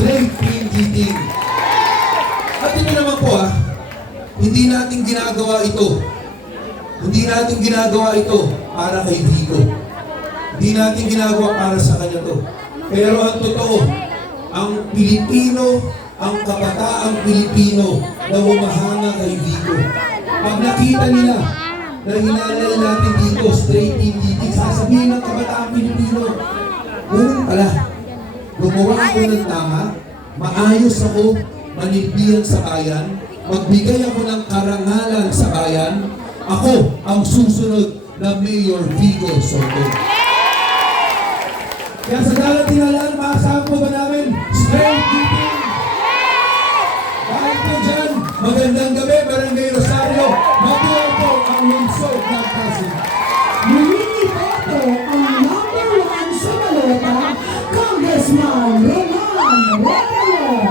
Straight Team Eating. At ito naman po hindi natin ginagawa ito. Hindi natin ginagawa ito para kay Vico. Hindi natin ginagawa para sa kanya to. Pero ang totoo, ang Pilipino, ang kabataang Pilipino na humahanga kay Vico. Pag nakita nila na hinalal natin dito, Straight Team Eating, sasabihin ng kabataang Pilipino, ganun pala, gumawa ako ng tama, maayos ako, manilbihan sa bayan, magbigay ako ng karangalan sa bayan, ako ang susunod na Mayor Vico Soto. Kaya sa darating na lang, maasahan po ba namin, Straight Eating? Dahil po dyan, magandang gabi, Barangay Rosario, mabuhay po ang lungsod ng Pasig. Muli po ang #1 sa balota, Congressman Roman Romulo.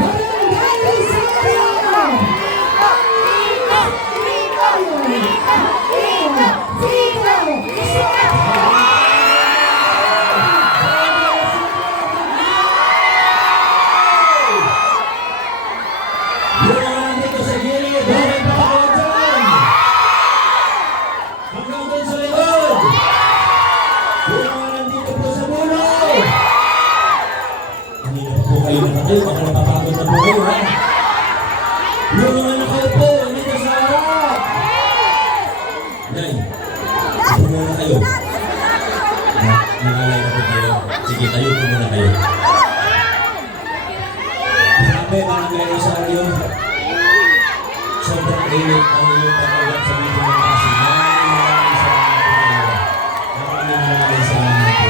Barangay Rosario! Yung mga nandito sa gilid, bakit ba kayo dyan? Hanggang doon sa likod. Yung mga nandito po sa mulo. Hindi na po kayo nakatayo, baka napapagod na po kayo, ha? Yung mga nakaupo, nandito sa harap. Nay, upo muna kayo. Nangalay na po kayo. Sige, tayo po muna kayo. Grabe, Barangay Rosario. Sobrang init ang iyong pagkagat sa video ng Pasig. Maraming salamat po.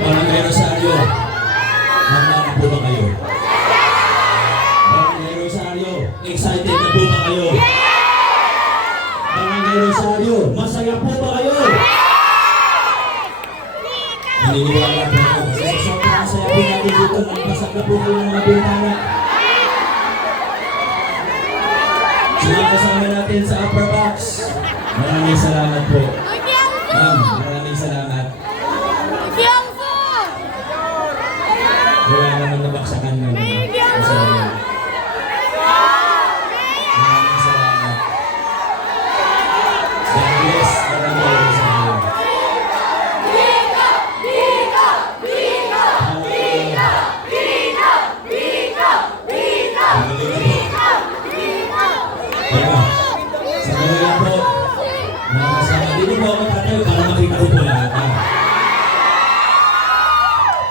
Barangay Rosario, handa po ba kayo? Barangay Rosario, excited na po ba kayo? Barangay Rosario, masaya po ba kayo? Naniniwala po ako. Kasi sobrang saya po natin dito. Nagpasag na po kayo ng mga bintana. Sila kasama natin sa upper box. Maraming salamat po. Ma'am, maraming salamat. Wala naman nabaksakan mo. Maraming salamat. God bless. Barangay Rosario. Sandali lang po. Dito po ako tatayo para makita ko po lahat.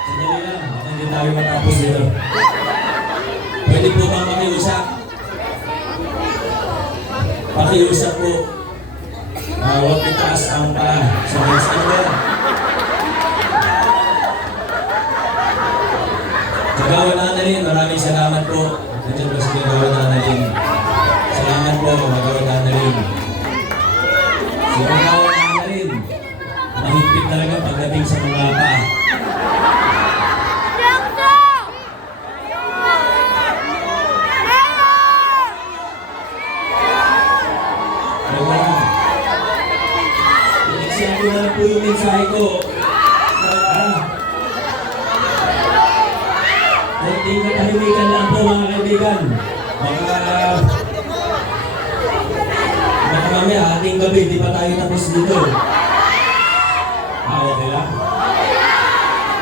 Sandali lang. Baka hindi tayo matapos dito. Pwede po ba makiusap? Pakiusap po. Huwag itaas ang paa sa mga standard. Kagawa na rin. Maraming salamat po. Nandiyan ba si Kagawa na rin? Salamat po, magawin na rin. Si Kagawa na rin. Mahigpit talaga pagdating sa mga pa. Inexyan ko na lang po yung mensahe ko. Hindi katahimikan lang po mga kaibigan. Baka mamaya ating gabi, di pa tayo tapos dito. Okay lang?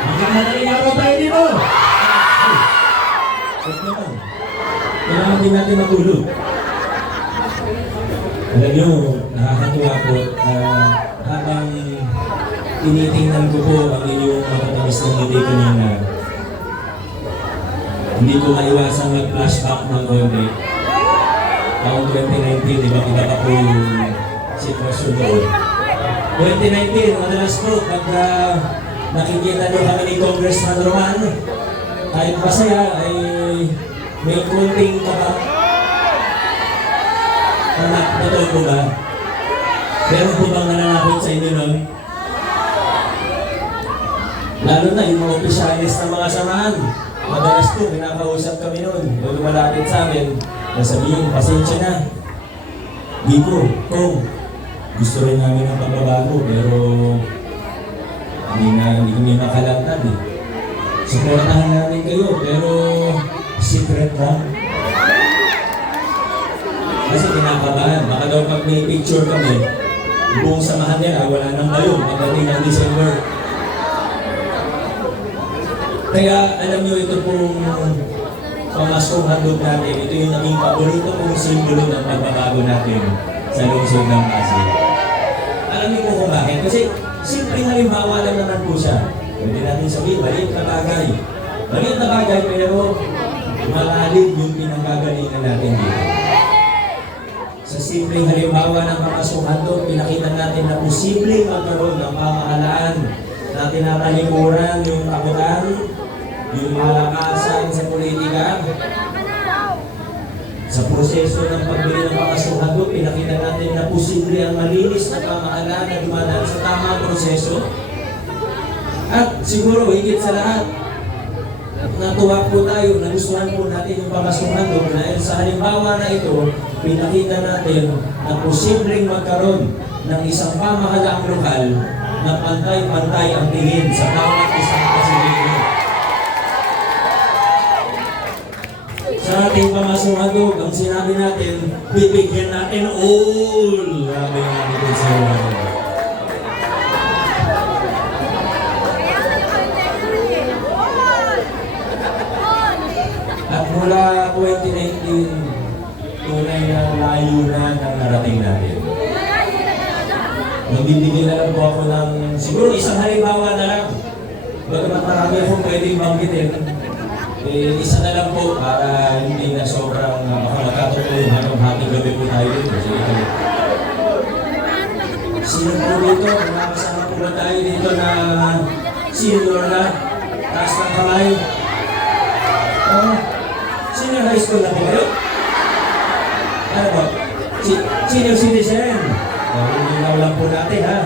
Hanggang madaling araw tayo dito. Huwag naman. Kailangan din natin matulog. Alam nyo, nakakatuwa po. Habang tinitingnan ko po ang inyong matatamis na ngiti kanina, hindi ko maiwasang mag-flashback ng konti. Taong 2019, iba pa po yung sitwasyon doon. 2019, madalas po, pagka nakikita nyo kami ni Congressman Roman, kahit masaya ay may kunting kaba. Anak, totoo po ba? Meron po bang nananakot sa inyo nun? Lalo na yung mga opisyalis ng mga samahan. Madalas po, pinakausap kami noon. Kung lumalapit sa amin, nasabihin, pasensya na. Vico, Kong, gusto rin namin ng pagbabago, pero Hindi kami makalantad eh. Supportahan namin kayo, pero secret lang. Kasi kinakabahan. Baka daw pag may picture kami, buong samahan nila, wala nang bayong pagdating ng December. Kaya alam nyo, ito pong pamaskong handog natin, ito yung naging paborito kong simbolo ng pagbabago natin sa lungsod ng Pasig. Alam niyo po kung bakit? Kasi simpleng halimbawa lang naman po siya. Pwede natin sabihin, maliit na bagay. Maliit na bagay pero malalim yung pinanggagalingan natin dito. Sa simpleng halimbawa ng pamaskong handog, pinakita natin na posibleng magkaroon ng pamahalaan na tinatalikuran yung kabutan, yung malakasan sa politika. Sa proseso ng pagbili ng pamaskong handog, pinakita natin na posible ang malinis na pamahalaan na dumadaan sa tamang proseso. At siguro, higit sa lahat, natuwa po tayo, nagustuhan po natin yung pamaskong handog dahil sa halimbawa na ito, pinakita natin na posibleng magkaroon ng isang pamahalaang lokal na pantay-pantay ang tingin sa bawat isang Pasigino. Sa ating pamaskong handog, ang sinabi natin, bibigyan natin all. Sabi nga dito sa mga. At mula 2019, tunay na layunan ang narating natin. Magbibigay na lang po ako ng siguro isang halimbawa na lang. Bagamat marami akong pwedeng banggitin, isa na lang po para hindi na sobrang baka magkatulong hanggang hating gabi po tayo dito. Sige kami. Sino po dito? Nakakasama po ba tayo dito na senior na? Taas ng kamay. Senior high school na po kayo? Ano po? Senior citizen. Hindi lang po natin ha.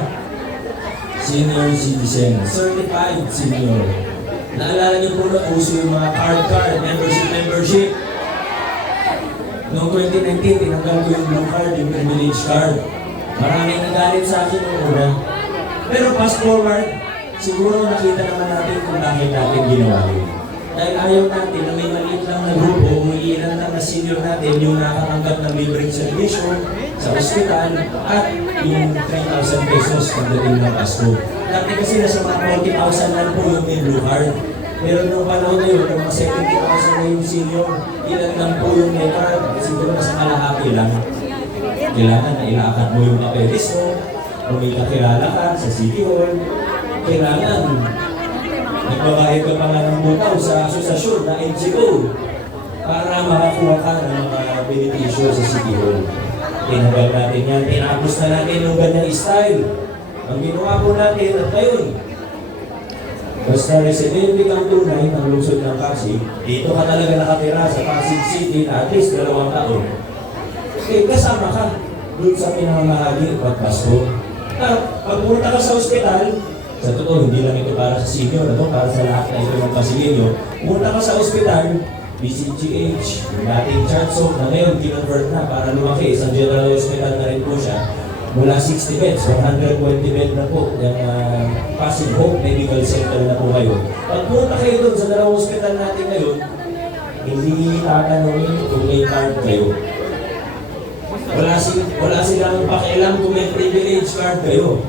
Senior citizen. Certified senior. Naalala niyo po na uso yung mga card, membership. Noong 2019, tinanggal ko yung blue card, yung privilege card. Maraming nagalit sa akin noong una. Pero fast forward, siguro nakita naman natin kung bakit natin ginawa yun. Dahil ayaw natin na may maliit lang na grupo, umiilan lang na senior natin yung nakatanggap ng libreng servisyo sa ospital at yung 3,000 pesos pagdating ng Pasko. Dati kasi nasa mga 40,000 lang po yung may blue card. Pero nung panahon na yun, mga 70,000 na yung senior, ilan lang po yung may card, siguro nasa kalahati lang. Kailangan na ilakad mo yung papeles mo, kung may kakilala ka sa City Hall, kailangan nagbabayad ka pa nga ng butaw sa asosasyon na NGO para makakuha ka ng mga benepisyo sa City Hall. Tinagag natin yan, tinapos na natin yung ganyang style. Ang ginawa po natin at ngayon, basta residente kang tunay ng lungsod ng Pasig, dito ka talaga nakatira sa Pasig City na at least 2 taon. Eh, kasama ka doon sa pinamamahagi at Pasko. Pagpunta ka sa ospital, sa totoo, hindi lang ito para sa senior, para sa lahat na ito ng Pasigino. Pumunta ka sa ospital, PCGH, yung dating Chartso, na ngayon kinonvert na para lumaki. Isang general hospital na rin po siya. Mula 60 beds, 120 bed na po. Yung Pasig Hope Medical Center na po kayo. Pag pumunta kayo doon sa dalawang hospital natin ngayon, hindi tatanungin kung may card kayo. Wala silang pakialam kung may privilege card kayo.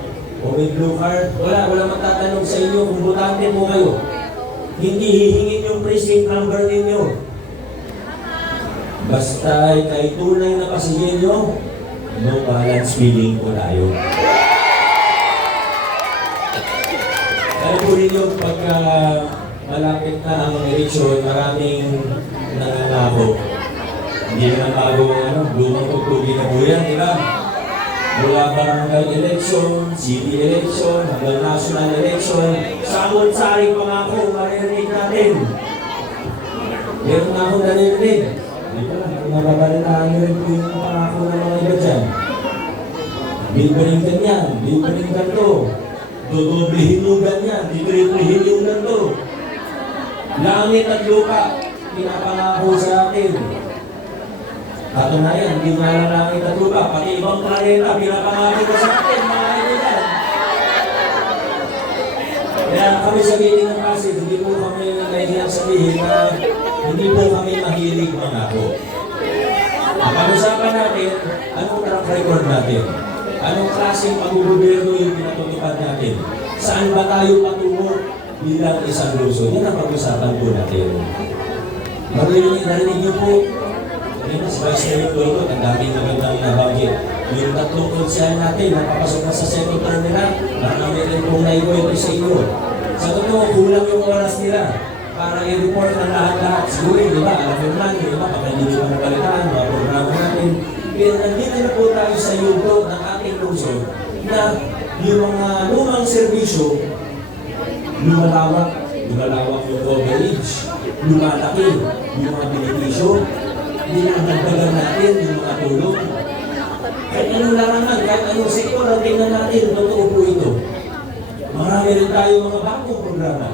O may blue card, wala magtatanong sa inyo kung butante mo kayo. Hindi hihingin yung precinct number ninyo. Basta kay tunay na Pasigino, no balance feeling po tayo. Kaya po rin yung pagka malapit na ang eleksyon, maraming nangangako. Hindi naman bago lumang tugtugi na po yan, di ba? Mula barangay election, city election, hanggang national election, samot-saring pangako maririnig natin. Meron nga akong narinig. Di ba? Nababalitaan nyo rin po yung pangako ng mga iba dyan. Libreng ganyan, libreng ganito. Dudublihin yung ganyan, librihin yung ganito. Langit at lupa, pinapangako sa atin. Katunayan, hindi nga lang langit at lupa, pati ibang planeta, pinapangako ko sa atin, mga kaibigan. Kaya kami sa meeting ng Pasig, hindi po kami nahihiyak sabihin na hindi po kami mahilig mangako. Ang pag-usapan natin, anong track record natin? Anong klaseng pag-gobyerno yung pinatutupad natin? Saan ba tayo patungo bilang isang lungsod? Yan ang pag-usapan po natin. Narinig niyo po, kanina si Vice Mayor Lolo, ang daming magandang nabanggit. Yung tatlong konsyal natin, napapasok na sa second term nila, marami rin pong naikwento sa inyo. Sa totoo, kulang yung oras nila para i-report ang lahat-lahat. Siguro, di ba, alam mo naman, di ba, pag hindi nyo napalitan, mga programa natin. Pero nandito na po tayo sa yugto ng ating lungsod na yung mga lumang serbisyo, lumalawak yung coverage, lumalaki yung mga benepisyo, dinadagdagan natin yung mga tulong. Kahit anong larangan, kahit anong sektor, ang tingnan natin, totoo po ito. Marami rin tayo mga bagong programa.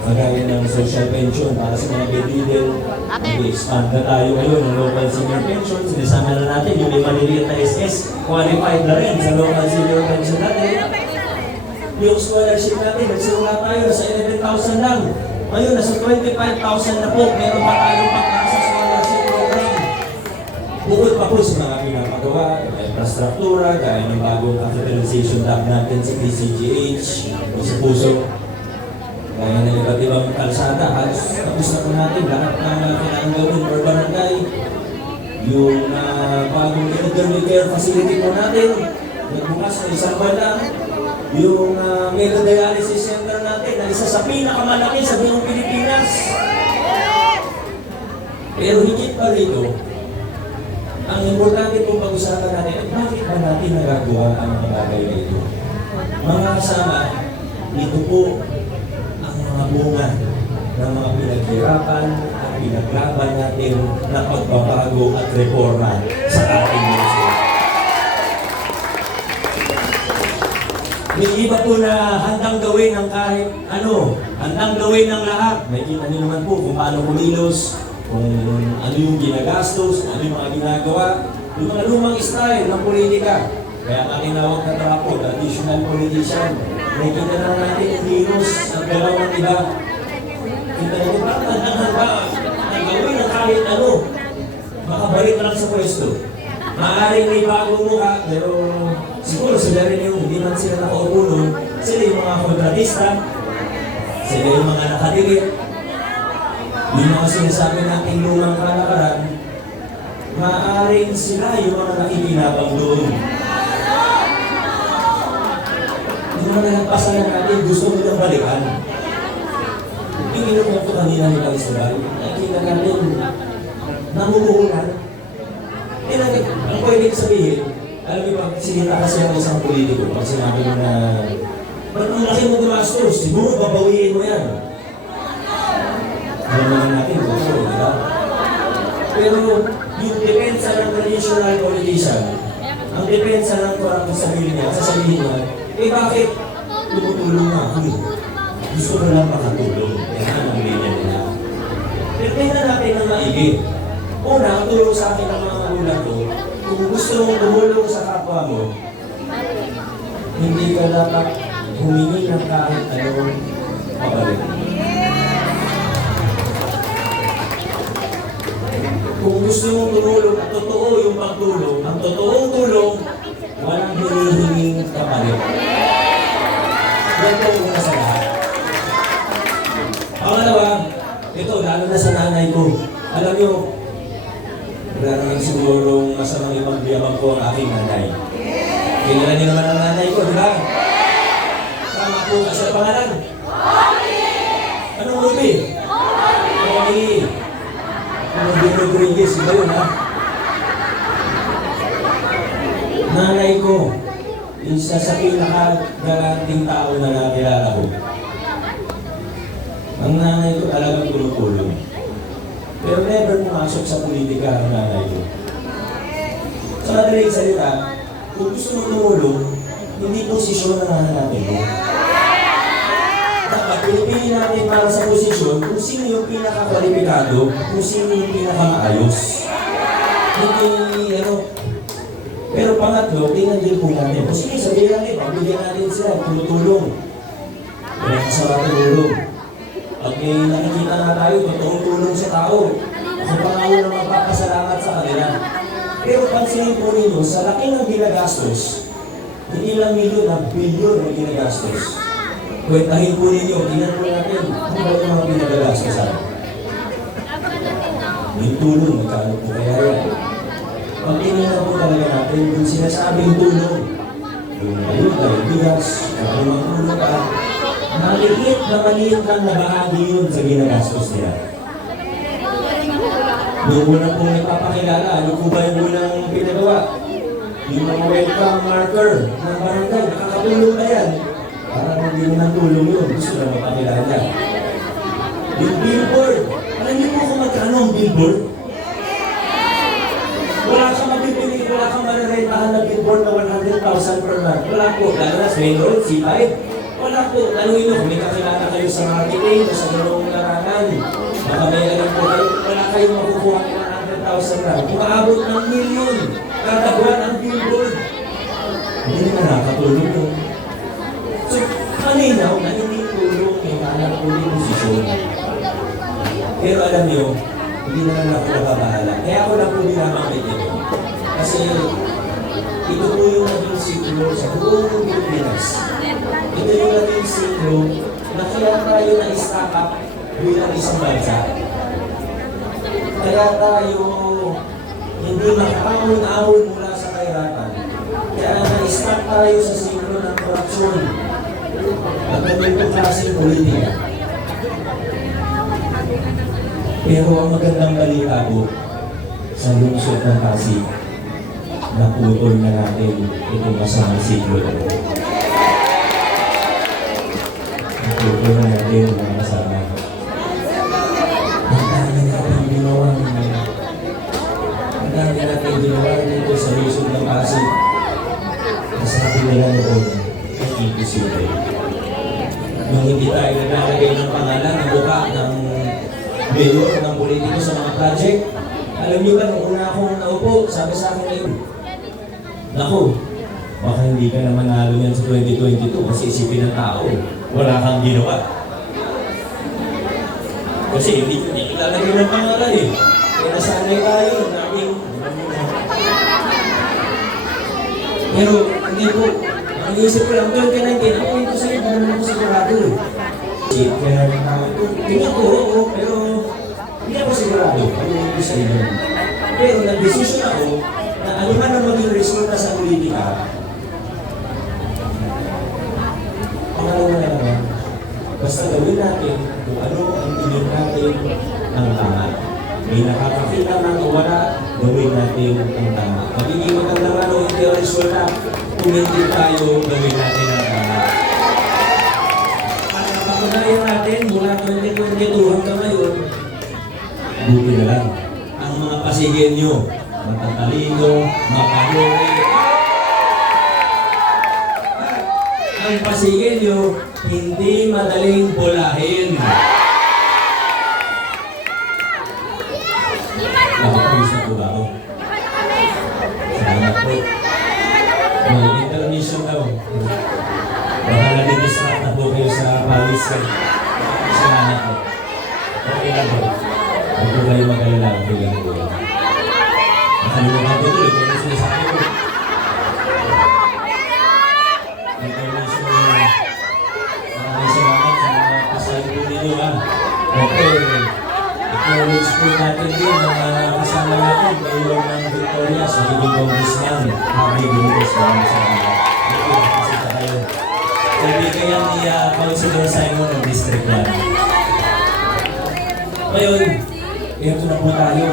Kagaya ng social pension para sa mga bedridden. Mag-expand na tayo ngayon ng local senior pension. Sinisama na natin yung may maliliit na SS, qualified na rin sa local senior pension natin. Yung scholarship natin, nagsimula tayo sa 11,000 lang. Ngayon, nasa 25,000 na po. Meron pa tayong pag-asa scholarship program. Bukod pa po sa mga pinapagawa, infrastruktura, gaya ng bagong capitalization lab natin sa PCGH, sa puso. Gaya ng iba't ibang kalsada, halos tapos na po natin lahat na kailangan gawin or barangay. Yung bagong elderly care facility po natin, nagbukas na isang buwan lang. Yung mega dialysis center natin na isa sa pinakamalaki sa buong Pilipinas. Pero higit pa rito, ang importante pong pag-usapan natin, bakit ba natin nagagawa ang mga bagay na ito? Mga kasama, ito po ang mga bunga ng mga pinaghirapan at pinaglaban natin na pagbabago at reforma sa ating lungsod. May iba po na handang gawin ng kahit ano, handang gawin ng lahat. May kita nyo naman po kung paano kumilos, kung ano yung ginagastos, kung ano yung mga ginagawa, yung mga lumang style ng politika. Kaya ang tinawag na trapo, traditional politician. May kita na natin yung kilos at galaw ng iba. Kita nyo ba, ang gawin ng kahit ano, makabalik lang sa pwesto. Maaaring may bagong mukha, pero siguro sila rin yung hindi man sila nakaupo nun, sila yung mga kontratista, sila yung mga nakadikit, yung mga sinasabi nating lumang kalakaran, maaaring sila yung mga nakikinabang doon. Hindi naman nalagpasan na natin, gusto nilang balikan. Yung inukwento kanina ni Pag-Isabal, nakikita natin, namumuhunan. Ang pwedeng sabihin, alam mo pag sinita kasi ang isang politiko, pag sinabi mo na, ba't ang laki mo gumastos? Siguro babawiin mo yan. Alam naman natin, gusto, di ba? Pero yung depensa ng traditional politician, ang depensa ng parang sarili niya, sasabihin niya, bakit tumutulong na ako? Gusto ko lang makatulong. Yan ang linya nila. Pero tingnan natin ang maigi. Una, ang tulong sa akin ng mga magulang ko, kung gusto mong tumulong sa kapwa mo, hindi ka dapat humingi ng kahit anong pabalik. Kung gusto mong tumulong at totoo yung pagtulong, ang totoong tulong, walang hinihinging kapalit. Yan po una sa lahat. Pangalawa, ito, lalo na sa nanay ko. Alam nyo, wala naman sigurong masamang ipagbiyabang ko ang aking nanay. Kilala niyo naman ang nanay ko, di ba? Tama po kasi ang pangalan. Anong Ruby? Ruby. Ruby Rodriguez, iba yun ha? Nanay ko, isa sa pinakagalanting tao na nakilala ko. Ang nanay ko talagang tulong-tulong. Pero never pumasok sa politika ang nanay ko. Sa madaling salita, kung gusto mo tumulong, hindi posisyon ang hahanapin mo. Dapat pinipili natin para sa posisyon kung sino yung pinaka-kwalipikado, kung sino yung pinaka-maayos. Hindi, Pero pangatlo, tingnan din po natin. Kung sige, sabihin natin, pagbigyan natin sila, tumutulong. masarap tulong. Pag may nakikita na tayo, totoong tulong sa tao, ako pa nga na magpapasalamat sa kanila. Pero pansinin po ninyo, sa laki ng ginagastos, hindi lang milyon na bilyon na ginagastos. Kwentahin po ninyo, tingnan po natin, ano ba yung mga ginagastosan? Yung tulong, magkano po kaya yan? Pag tinignan po talaga natin, yung sinasabing tulong, yung ayuda, yung bigas, yung mga tulong ka, maliit lang na bahagi yun sa ginagastos nila. Noong unang pong nagpapakilala, ano po ba yung unang pinagawa? Yung mga welcome marker ng barangay, nakakatulong na yan. Parang hindi naman tulong yun, gusto na magpakilala. Yung billboard, alam niyo po kung magkano ang billboard? Wala kang mabibili, wala kang mararentahan na billboard na 100,000 per month. Wala po, lalo na sa main road, C5. Wala po, tanungin nyo, kung may kakilala kayo sa marketing o sa ganoong larangan, baka may alam po kayo, wala kayong makukuha ng 100,000 lang. Kung maabot ng milyon, kada buwan ang billboard. Hindi naman nakakatulong yun. So, malinaw na hindi tulong yung anak ko yung posisyon. Pero alam niyo, hindi naman ako nababahala. Kaya ako lang po binabanggit ito. Kasi ito po yung naging siklo sa buong Pilipinas. Ito yung naging siklo na kaya tayo na-stack up bilang isang bansa. Kaya tayo hindi makaahon-ahon mula sa kahirapan. Kaya na-stack tayo sa siklo ng korupsyon at ganitong klaseng politika. Pero ang magandang balita po sa lungsod ng Pasig, naputol na natin itong masamang siklo. Naputol na natin ang mga kasama. Ang dami natin ginawa dito sa lungsod ng Pasig. Nasabi nila noon, ang imposible. Nung hindi tayo naglalagay ng pangalan, ng buka, ng mayor, ng politiko sa mga project, alam niyo ba, nung una akong naupo, sabi sa akin ngayon, naku, baka hindi ka naman nalo yan sa 2022 kasi isipin ng tao, wala kang ginawa. Kasi hindi ilalagay ng pangalan eh. Kaya nasanay tayo, nating... Pero hindi po, ang isip ko lang, 2019, ako ito sa'yo, hindi naman ako sigurado eh. Kaya tingin ko, oo, pero hindi ako sigurado kung ito sa inyo. Pero nag-desisyon ako na ano man ang maging resulta sa politika, pangalawa na naman, basta gawin natin kung ano ang tingin natin ang tama. May nakakakita man o wala, gawin natin ang tama. Magiging magandang ano hindi ang resulta kung hindi tayo gawin natin ang tama. Patunayan natin mula 2022 hanggang ngayon, buti na lang. Ang mga pasigin nyo, matatalino, makalori. Ang pasigin nyo, hindi madaling bolahin. Nakapagis na po ba ako? Salamat po. May intermission daw. Baka nadidistract na po kayo sa pawis ko. Salamat po. Okay lang po. Huwag po kayo mag-alala. Okay lang po. Nakalimutan ko tuloy. Kaya yung sinasabi ko. Intermission mo na. Maraming salamat sa mga pasahin po ninyo ha. Okay. Acknowledge po natin din ang mga kasama natin. Mayor ng Victoria, sa Giving Congressman. Happy Binigas na lang sa kanila. Thank you. Kasita kayo. Kaibigan yan ni Councilor Simon ng District 1. Ngayon, ito na po tayo.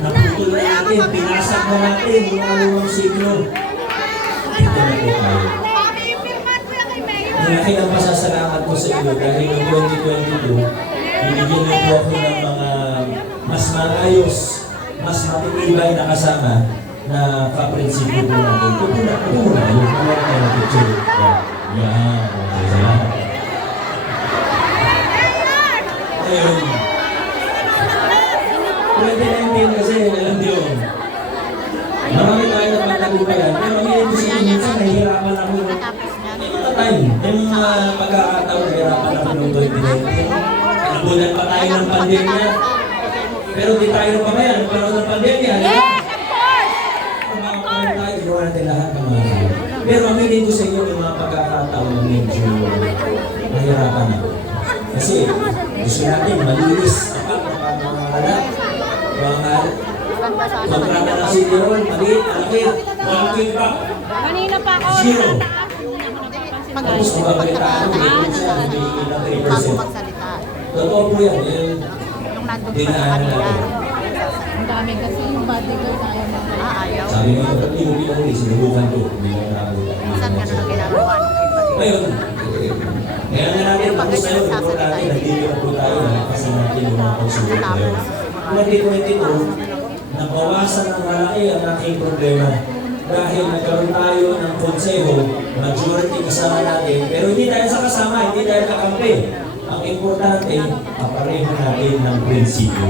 Naputol na natin, pinasag na natin yung anumang siglo. Ito na po tayo. Malaki ang pasasalamat ko sa inyo dahil noong 2022, binigyan niyo po ako ng mga mas maayos, mas matitibay na kasama na kaprinsipyo po natin. Ito na, yung mga tayo na picture. Yan. Salamat. Ngayon, 2019 kasi, alam niyo, marami tayo na pagtagumpayan. Pero ngayon kasi minsan nahihirapan ako. May mga time, may mga pagkakataon Nabunan pa tayo ng pandemya. Pero di tayo napabayan, nagkaroon ng pandemya. Yes, of course! Kumakaroon tayo, ginawa natin lahat ng mga tao. Pero aminin ko sa inyo yung mga pagkakataon na medyo nahirapan na. Kasi gusto natin malinis kapag mga kontrata ng City Hall, maliit, malaki, walking back. Kanina pa ako. Zero. Pag Tapos kung babalitaan mo, ito siya, hindi na 3%. Totoo po yan, yung dinaanan natin. Ang dami kasi yung bodyguard tayo na. Sabi nga, ba't di mo pinahuli? Sinubukan ko. Hindi na nakabukan. Ngayon, kaya nga natin tapos na yun, importante, nandito na po tayo, kasi natin yung mga consumer ngayon. 2022, nabawasan ng malaki ang aking problema. Dahil nagkaroon tayo ng konseho, majority kasama natin, pero hindi tayo sa kasama, hindi tayo kakampi. Ang importante, kapareho natin ng prinsipyo.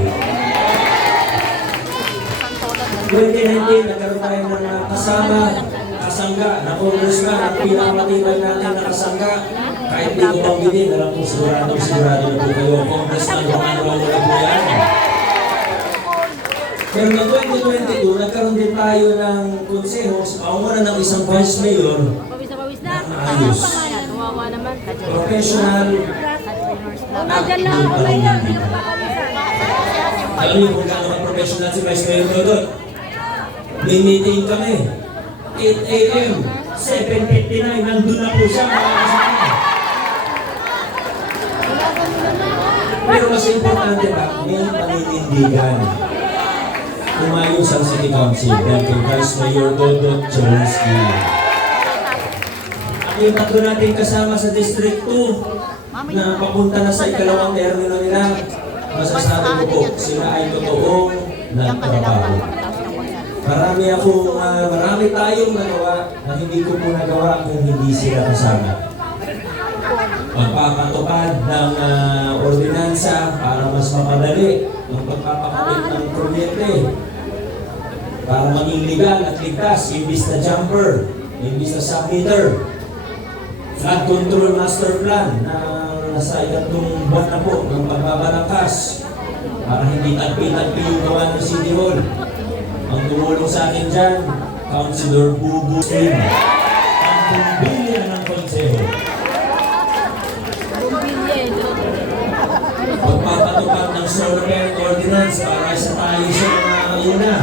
2019, nagkaroon tayo ng kasama, kasangga, na congressman, ang pinakamatibay natin na kasangga. Kahit di ko panggitin, alam ko sigurado na po kayo, congressman, Romano na po yan. Pero noong 2022, nagkaroon din tayo ng konseho sa paungunan ng isang vice mayor Pawis na pawis na. na ayos, Kawawa naman. professional, at Diyan lang ako na yan. Hindi ko papawisan. alam niyo kung gaano ka-professional si Vice Mayor Dodot. May meeting kami, 8 a.m., 7:59, nandun na po siya, mga kasama. Pero mas importante pa, may paninindigan. Umayos ang City Council dahil kay Vice Mayor Dodot Jaworski. At yung tatlo natin kasama sa District 2 na papunta na sa ikalawang termino nila, masasabi ko po, sila ay totoong nagtrabaho. Marami tayong nagawa na hindi ko po nagawa kung hindi sila kasama. Pagpapatupad ng ordinansa para mas mapadali ang pagpapakabit ng kuryente para maging legal at ligtas, imbis na jumper, imbis na submeter, flood control master plan na nasa ikatlong buwan na po ng pagbabalangkas para hindi tagpi-tagpi yung gawa ng City Hall. Ang tumulong sa akin dyan, Councilor Bubu Slim, ang bumbilya ng konseho. Pagpapatupad ng solar ordinance para sa tayo sa mga una.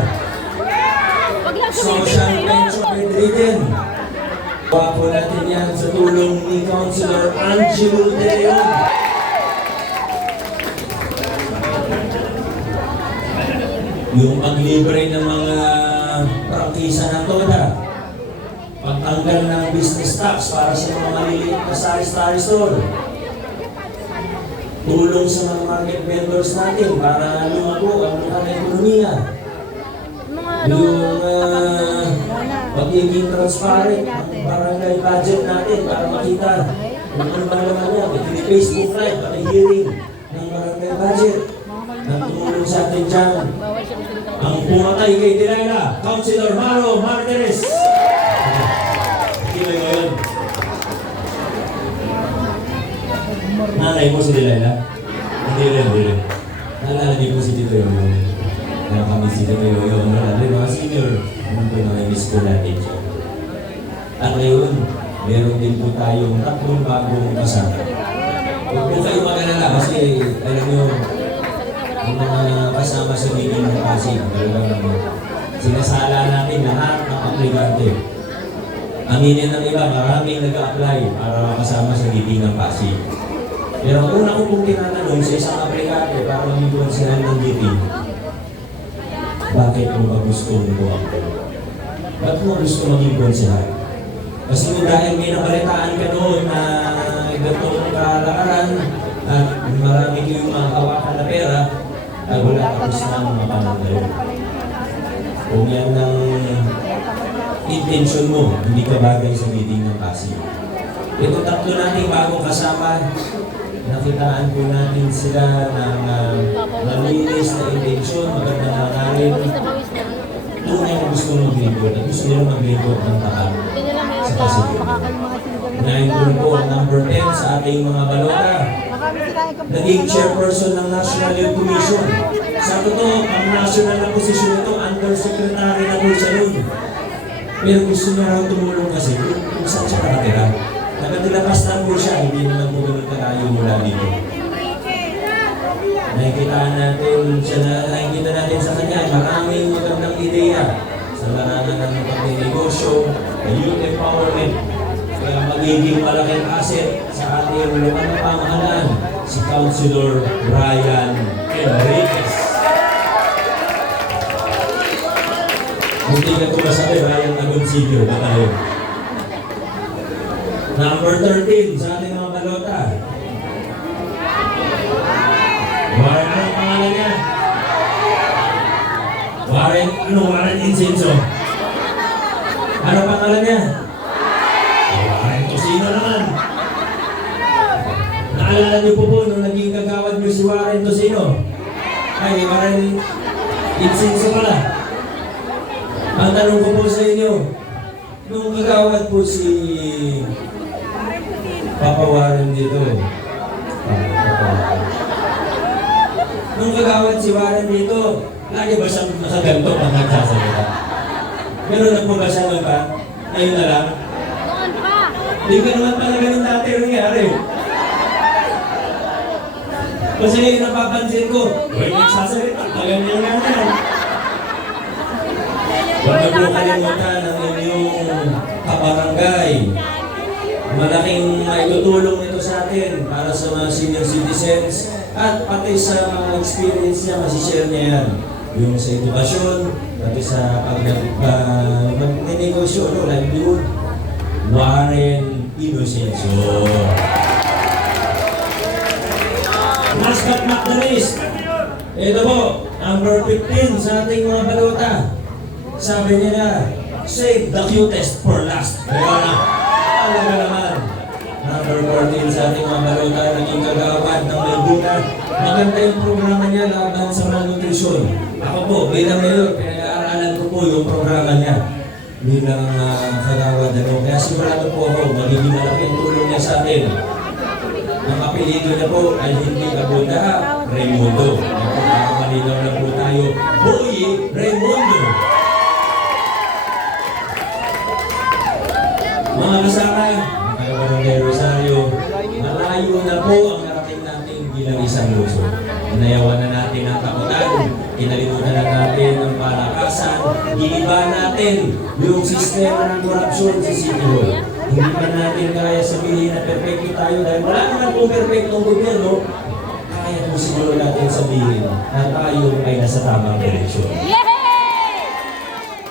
Social pension bedridden. Wapo natin yan sa tulong ni Councilor Angelo De Leon. Yung paglibre ng mga prangkisa ng TODA. Pagtanggal ng business tax para sa mga maliliit na sari-sari store. Tulong sa mga market vendors natin para lumago ang mga ekonomiya. Yung pagiging transparent ng barangay budget natin para makita kung ano ba naman yan. May Facebook Live, pati hearing ng barangay budget. Nagtulong sa atin dyan. Ang pumatay kay Delilah, Councilor Maro Martinez. Hindi ba yun? Nanay mo si Delilah? Hindi rin. Naalala niyo po si Tito Yoyo. Na kami si Tito Yoyo. Mga senior. Ano na na-miss ko natin siya. At ngayon, meron din po tayong tatlong bagong kasama. Huwag po kayo mag-alala kasi alam nyo, ang mga kasama sa meeting ng Pasig, talagang sinasala natin lahat ng aplikante. Aminin ng iba, maraming nag-a-apply para makasama sa meeting ng Pasig. Pero ang una ko pong tinatanong sa isang aplikante para maging konsehan ng meeting, bakit mo ba gusto mo ako? Ba't mo gusto maging konsehan? Kasi dahil may nabalitaan ka noon na ganitong kalakaran at marami kayong mga kawakan na pera, ay wala tapos na ang mga panandayo. Kung yan ang intention mo, hindi ka bagay sa meeting ng Pasig. Ito tatlo natin bago kasama, nakitaan po natin sila ng malinis na intention, magandang mangarin. Tunay na gusto ng lingkod at gusto nila maglingkod ng tapat sa Pasig. Unahin ko rin po ang number 10 sa ating mga balota. Naging chairperson ng National Youth Commission. Sa totoo, ang national na posisyon ito, undersecretary na po siya nun. Pero gusto niya raw tumulong kasi kung saan siya nakatira. Nakatilapas na po siya, hindi naman po ganun kalayo mula dito. Nakikita natin sa kanya, maraming magandang ideya sa larangan ng pagninegosyo, youth empowerment. Kaya magiging malaking asset sa ating lokal na pamahalaan, si Councilor Brian Enriquez. Hindi na ko masabi, Ryan Agoncillo ba tayo? Number 13 sa ating mga balota. Warren, ano ang pangalan niya? Warren Incenso. Ano ang pangalan niya? Warren Tosino naman. Naalala niyo po nung naging kagawad niyo si Warren Tosino? Ay, Warren Incenso pala. Ang tanong ko po sa inyo, nung kagawad po si Papa Warren dito, nung kagawad si Warren dito, lagi ba siya sa ganito pag nagsasalita? Meron na po ba siya nun ba? Ngayon na lang? Doon pa! Hindi ka naman pala ganun dati nangyari. Kasi ngayon napapansin ko, huwag nagsasalita, ganyan nga na. Huwag na po kalimutan ang inyong kabarangay. Malaking maitutulong ito sa atin para sa mga senior citizens at pati sa mga experience niya, masishare niya yan. Yung sa edukasyon, pati sa pag-negosyo, livelihood. Warren Inocencio. Last but not the least, ito po, number 15 sa ating mga balota. Sabi niya, save the cutest for last. Kaya na, talaga naman. Number 14 sa ating mga balota, naging kagawad ng Laguna. Maganda yung programa niya laban sa malnutrisyon. Ako po, bilang mayor, pinag-aaralan ko po yung programa niya bilang kagawad. Kaya sigurado po ako, magiging malaki ang tulong niya sa atin. Ang apelido niya po ay hindi Kabunda, Raimundo. Malinaw na po tayo, Boy Raimundo. Mga kasama, mga Barangay Rosario, malayo na po ang narating natin bilang isang lungsod. Inayawan na natin ang kakutan, kinalimutan na natin ang palakasan, giniba natin yung sistema ng korupsyon sa City Hall. Hindi pa natin kaya sabihin na perfecto tayo dahil wala naman pong perfectong gobyerno. Kaya po siguro natin sabihin na tayo ay nasa tamang direksyon.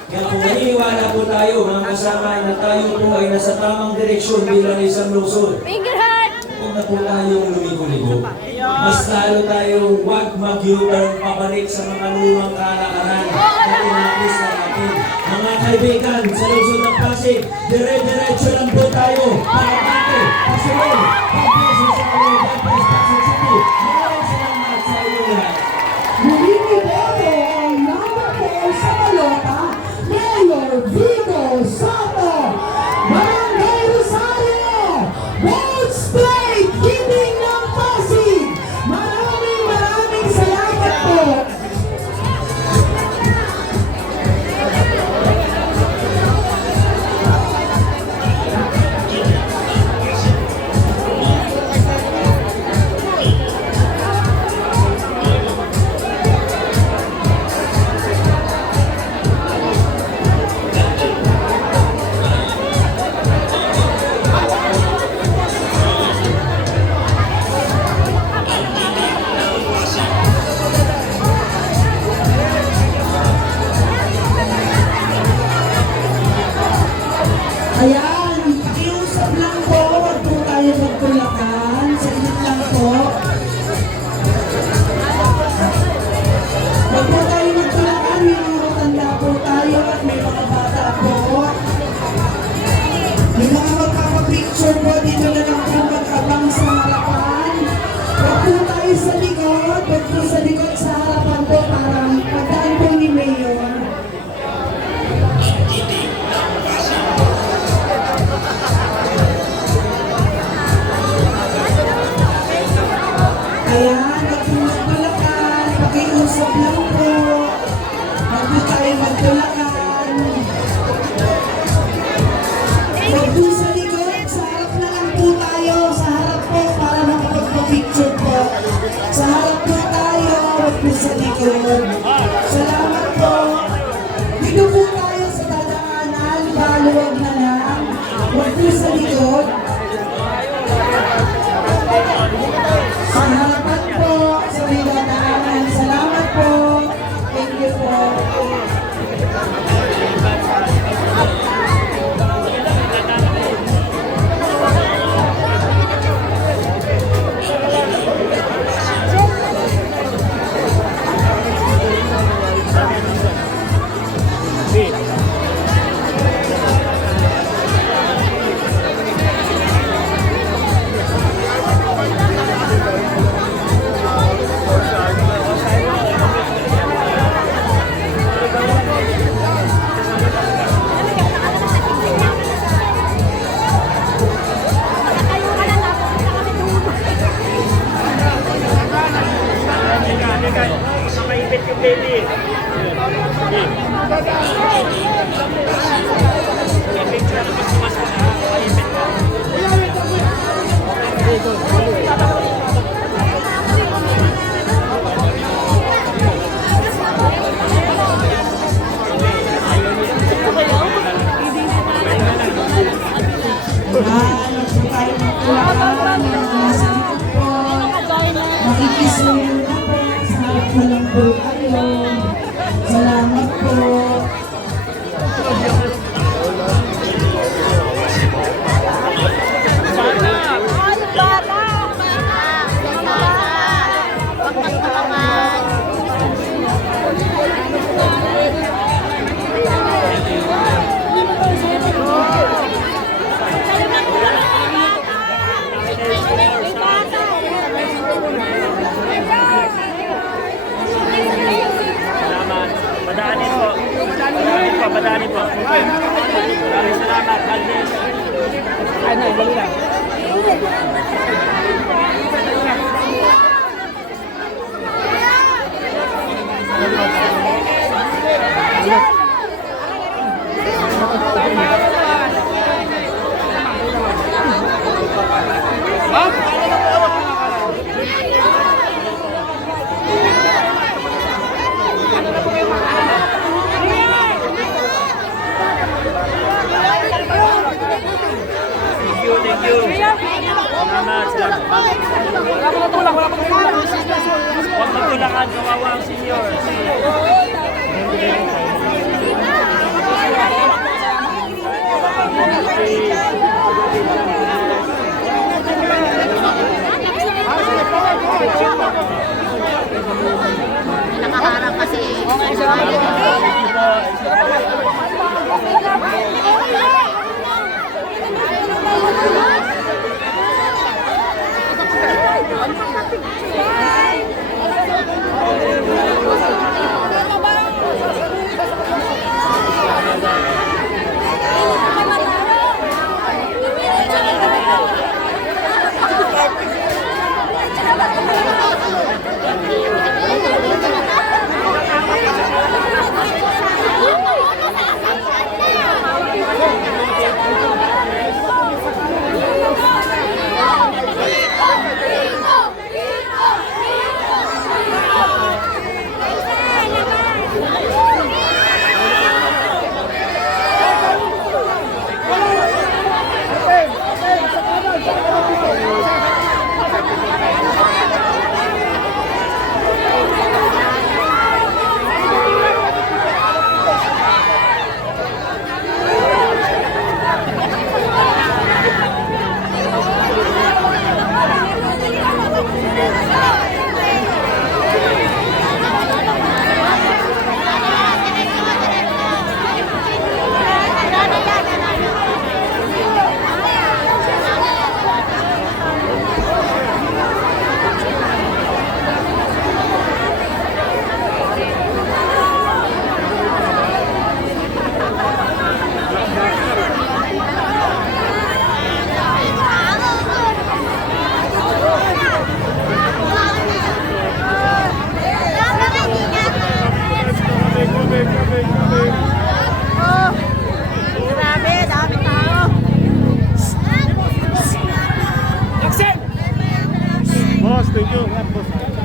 Kaya kung naniniwala po tayo, mga kasama, na tayo po ay nasa tamang direksyon bilang isang lungsod, Finger heart! huwag na po tayong lumigo-ligo. Mas lalo tayong huwag mag-U-turn pabalik sa mga lumang kalakaran na tinapos na natin. Mga kaibigan, sa lungsod ng Pasig, dire-diretso lang po tayo. Pakapate, pasulong, pag-beso sa Kalooban, Pasig City. Maraming salamat sa inyo lahat. Naniniboto ang number 4 sa balota, Mayor Vico Soto, Barangay Rosario, Boats Plate, Kiting ng Pasig. Maraming salamat po. Ayan, pakiusap lang po, huwag po tayo magtulakan. Saglit lang po. Huwag po tayo magtulakan, may mga matanda po tayo at may mga bata po. May mga magpapapicture po, dito na lang po mag-abang sa harapan. Huwag po tayo sa likod, huwag po sa likod sa harapan po para pagdaan po ni Mayor. Ayan, wag po magtulakan. Pakiusap lang po. Wag po tayo magtulakan. Wag po sa likod. Sa harap na lang po tayo. Sa harap po para makapagpa-picture po. Sa harap po tayo. Wag po sa likod. Salamat po. Dito po tayo sa dadaanan. Baluwag na lang. Wag po sa likod. Sa harapan po, sa dadaanan. Salamat po. Thank you po. Makaipit yung baby. Ano po tayo magtulakan. Sa likod po. Makikisuyo na po. Sa harap na lang po tayo. Salamat po. Salamat. Padaanin po. Padaanin po. Padaanin po. Maraming salamat. God bless. Ano, dali lang. Thank you. Salamat. Wala pa tulak. Huwag magtulakan. Kawawa ang senior. Nakaharap kasi. Grabe, dami tao. Boss, thank you.